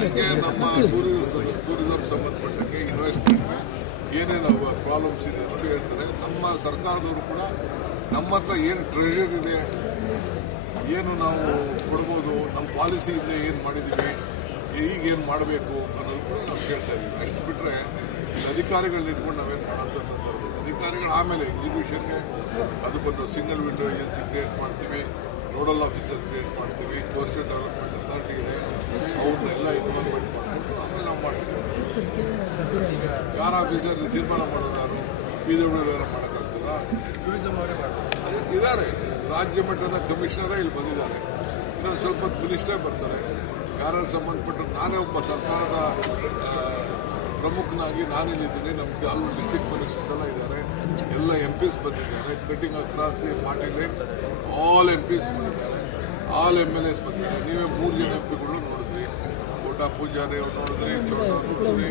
ಹಂಗೆ ನಮ್ಮ ಟೂರಿಸಂ ಸಂಬಂಧಪಟ್ಟಂಗೆ ಇನ್ವೆಸ್ಟ್ಮೆಂಟ್ಗೆ ಏನೇನು ಪ್ರಾಬ್ಲಮ್ಸ್ ಇದೆ ಅಂತ ಹೇಳ್ತಾರೆ. ನಮ್ಮ ಸರ್ಕಾರದವರು ಕೂಡ ನಮ್ಮ ಹತ್ರ ಏನು ಟ್ರೆಷರ್ ಇದೆ, ಏನು ನಾವು ಕೊಡ್ಬೋದು, ನಮ್ಮ ಪಾಲಿಸಿಯಿಂದ ಏನು ಮಾಡಿದ್ದೀವಿ, ಈಗೇನು ಮಾಡಬೇಕು ಅನ್ನೋದು ಕೂಡ ನಾವು ಕೇಳ್ತಾ ಇದ್ದೀವಿ. ಅಷ್ಟು ಬಿಟ್ಟರೆ ಅಧಿಕಾರಿಗಳನ್ನ ಇಟ್ಕೊಂಡು ನಾವೇನು ಮಾಡೋಂಥ ಸಂದರ್ಭ, ಅಧಿಕಾರಿಗಳು ಆಮೇಲೆ ಎಕ್ಸಿಕ್ಯೂಷನ್ಗೆ ಅದಕ್ಕೊಂದು ಸಿಂಗಲ್ ವಿಂಡೋ ಏಜೆನ್ಸಿ ಕ್ರಿಯೇಟ್ ಮಾಡ್ತೀವಿ, ನೋಡಲ್ ಆಫೀಸರ್ ಕ್ರಿಯೇಟ್ ಮಾಡ್ತೀವಿ, ಕೋಸ್ಟಲ್ ಡೆವಲಪ್ಮೆಂಟ್ ಅಥಾರಿಟಿ ಇದೆ, ಅವ್ರನ್ನೆಲ್ಲ ಇನ್ವಾಲ್ವ್ಮೆಂಟ್ ಮಾಡಿಕೊಂಡು ಆಮೇಲೆ ನಾವು ಮಾಡ್ತೀವಿ. ಯಾರು ಆಫೀಸರ್ ತೀರ್ಮಾನ ಮಾಡೋದು ಯಾರು? PWD ಎಲ್ಲ ಮಾಡೋಕ್ಕಾಗ್ತದ? ಟೂರಿಸಂ ಅವರೇ ಮಾಡ್ತಾರೆ. ಇದ್ದಾರೆ ರಾಜ್ಯ ಮಟ್ಟದ ಕಮಿಷನರೇ ಇಲ್ಲಿ ಬಂದಿದ್ದಾರೆ. ಇನ್ನೊಂದು ಸ್ವಲ್ಪ ಹೊತ್ತು ಮಿನಿಸ್ಟ್ರೇ ಬರ್ತಾರೆ. ಯಾರು ಸಂಬಂಧಪಟ್ಟ ನಾನೇ ಒಬ್ಬ ಸರ್ಕಾರದ ಪ್ರಮುಖನಾಗಿ ನಾನಿಲ್ಲಿದ್ದೀನಿ. ನಮಗೆ ಅಲ್ಲಿ ಡಿಸ್ಟ್ರಿಕ್ಟ್ ಮಿನಿಸ್ಟರ್ಸ್ ಎಲ್ಲ ಇದ್ದಾರೆ, ಎಲ್ಲ MPs ಬಂದಿದ್ದಾರೆ. ಕಟಿಂಗ್ ಅಕ್ರಾಸ್ ಪಾರ್ಟಿಲಿ ಆಲ್ MPs ಬಂದಿದ್ದಾರೆ, ಆಲ್ MLAs ಬಂದಿದ್ದಾರೆ. ನೀವೇ 3 ಜನ MPಗಳು ನೋಡಿದ್ರಿ. ಕೋಟಾ ಪೂಜಾರಿ ಅವ್ರು ನೋಡಿದ್ರಿ, ಚೋಟಾ ನೋಡಿದ್ರಿ,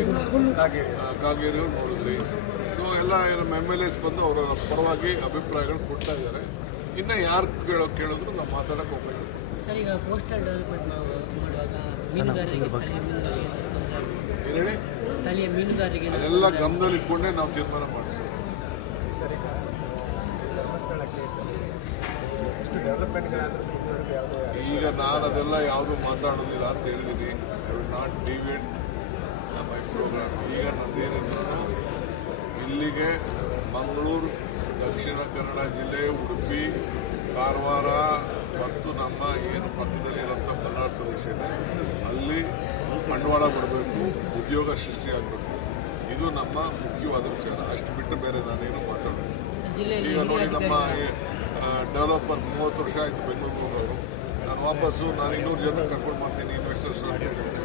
ಕಾಗೇರಿ ಅವ್ರು ನೋಡಿದ್ರಿ. ಸೊ ಎಲ್ಲ ನಮ್ಮ MLAs ಬಂದು ಅವರ ಪರವಾಗಿ ಅಭಿಪ್ರಾಯಗಳು ಕೊಡ್ತಾ ಇದ್ದಾರೆ. ಇನ್ನು ಯಾರು ಕೇಳಿದ್ರು ನಾವು ಮಾತಾಡಕ್ಕೆ ಹೋಗ್ಬೇಕು. ಸರ್, ಈಗ ಕೋಸ್ಟಲ್ ಡೆವಲಪ್ಮೆಂಟ್ ಮಾಡುವಾಗ ಮೀನುಗಾರರಿಗೆ ಸ್ಥಳೀಯ ಮೀನುಗಾರರಿಗೆ ಅದೆಲ್ಲ ಗಮನದಲ್ಲಿ ಇಟ್ಕೊಂಡೇ ನಾವು ತೀರ್ಮಾನ ಮಾಡ್ತೀವಿ. ಈಗ ನಾನು ಅದೆಲ್ಲ ಯಾವುದು ಮಾತಾಡೋದಿಲ್ಲ ಅಂತ ಹೇಳಿದ್ದೀನಿ. I will not deviate my programme. ಈಗ ನಂದೇನಿದ್ರು ಇಲ್ಲಿಗೆ ಮಂಗಳೂರು, ದಕ್ಷಿಣ ಕನ್ನಡ ಜಿಲ್ಲೆ, ಉಡುಪಿ, ಕಾರವಾರ ಮತ್ತು ನಮ್ಮ ಏನು ಪಕ್ಕದಲ್ಲಿರುವಂಥ ಮಲೆನಾಡು ಪ್ರದೇಶ ಇದೆ, ಅಲ್ಲಿ ಬಂಡವಾಳ ಬರಬೇಕು, ಉದ್ಯೋಗ ಸೃಷ್ಟಿಯಾಗಬೇಕು. ಇದು ನಮ್ಮ ಮುಖ್ಯವಾದ ವಿಚಾರ. ಅಷ್ಟು ಬಿಟ್ಟು ಬೇರೆ ನಾನೇನು ಮಾತಾಡೋದು. ಈಗ ನೋಡಿ, ನಮ್ಮ ಡೆವಲಪರ್ 30 ವರ್ಷ ಆಯಿತು ಬೆಂಗಳೂರಿಗೆ ಹೋಗೋರು. ನಾನು ವಾಪಸ್ಸು 200 ಜನ ಕರ್ಕೊಂಡು ಮಾಡ್ತೀನಿ ಇನ್ವೆಸ್ಟರ್ಸ್ ಅಂತ ಹೇಳಿದ್ದಾರೆ.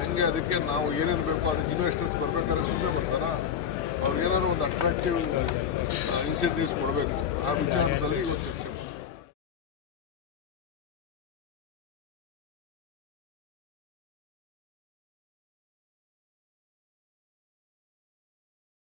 ಹಂಗೆ ಅದಕ್ಕೆ ನಾವು ಏನೇನು ಬೇಕೋ ಅದಕ್ಕೆ ಇನ್ವೆಸ್ಟರ್ಸ್ ಬರ್ಬೇಕಾದ್ರೆ ಸುಮ್ಮನೆ ಬರ್ತಾರ? ಅವ್ರು ಏನಾದ್ರು ಒಂದು ಅಟ್ರಾಕ್ಟಿವ್ ಇನ್ಸೆಂಟಿವ್ಸ್ ಕೊಡಬೇಕು. ಆ ವಿಚಾರದಲ್ಲಿ ಇವತ್ತು